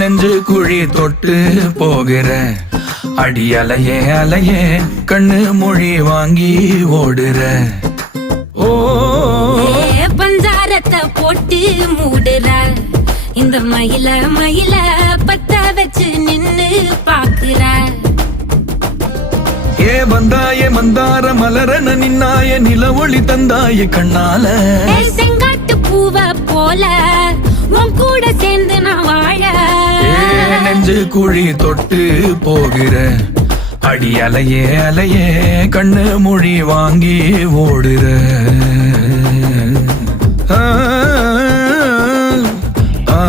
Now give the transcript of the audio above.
நெஞ்சு குழி தொட்டு போகிற அடி அலையே அலையே கண்ணு மொழி வாங்கி ஓடுற. ஓ பஞ்சாரத்தை போட்டு மூடுற இந்த மயில மயில பத்த வச்சு நின்னு பாக்குற. ஏ வந்தாய மந்தார மலரன நின்னாய நில ஒளி தந்தாய கண்ணால. செங்காட்டு பூவ போல உன் கூட சேர்ந்து நான் வாழ. நெஞ்சு குழி தொட்டு போகிற அடி அலையே அலையே கண்ணு மொழி வாங்கி ஓடுற. ஆ ஆ